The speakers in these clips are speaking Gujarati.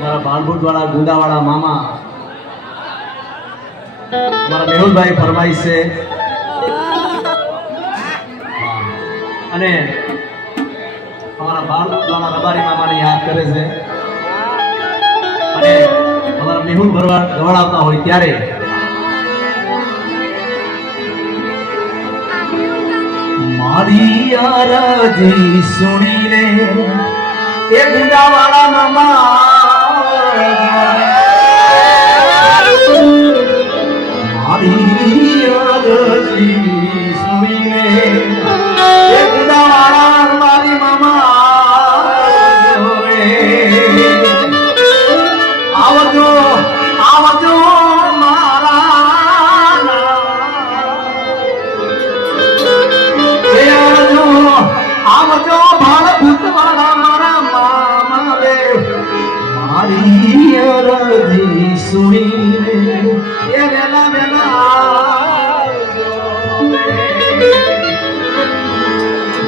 મારા બાલભૂત વાળા ગુંદાવાળા મામા મારા મેહુલભાઈ ફરમાઈશ છે અને અમારા બાલભૂત વાળા રબારી મામાને યાદ કરે છે અને અમારા મેહુલ ભરવા ગવડાવતા હોય ત્યારે મારી અરજી સુણીને એ ગુંદાવાળા મામા મારી અરજી સુણીને એ ગુંદાવાળા મારી મામા આવજો આવજો આવજો ભાળભૂત વાળા મારા મામા રે મારી અરજી સુણીને એ વેલા વેલા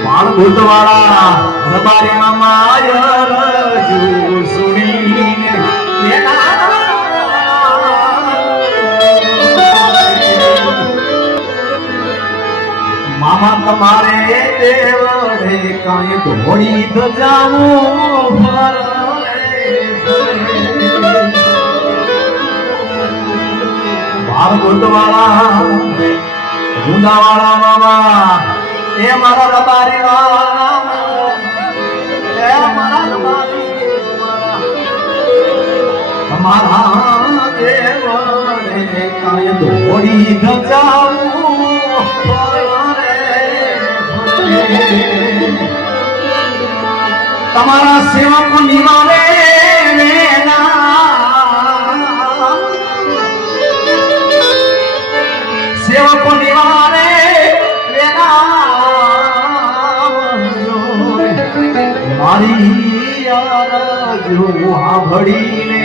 ભાળભૂત વાળા રબારી મામા અરજી સુણીને મામા તમારે દેવડે કાંઈ ધોળી ધજાવું ભાળભૂત વાળા ગુંદાવાળા મામા એ મારા રબારી વાળા એ મારા રબારી તમારા દેવડે કાંઈ ધોળી ધજાવું તમારા સેવકો નિવારે સેવકો નિવારે મારી અરજો સાંભળીને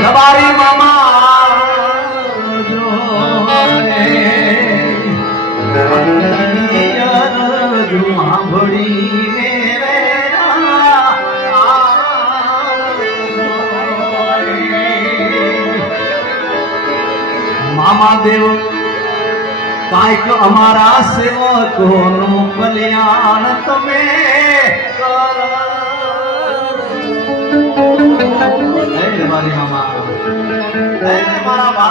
રબારી મામા મામા દેવ કાંઈક અમારા સેવકોનું કલ્યાણ તમે કરો મારી મામા મારા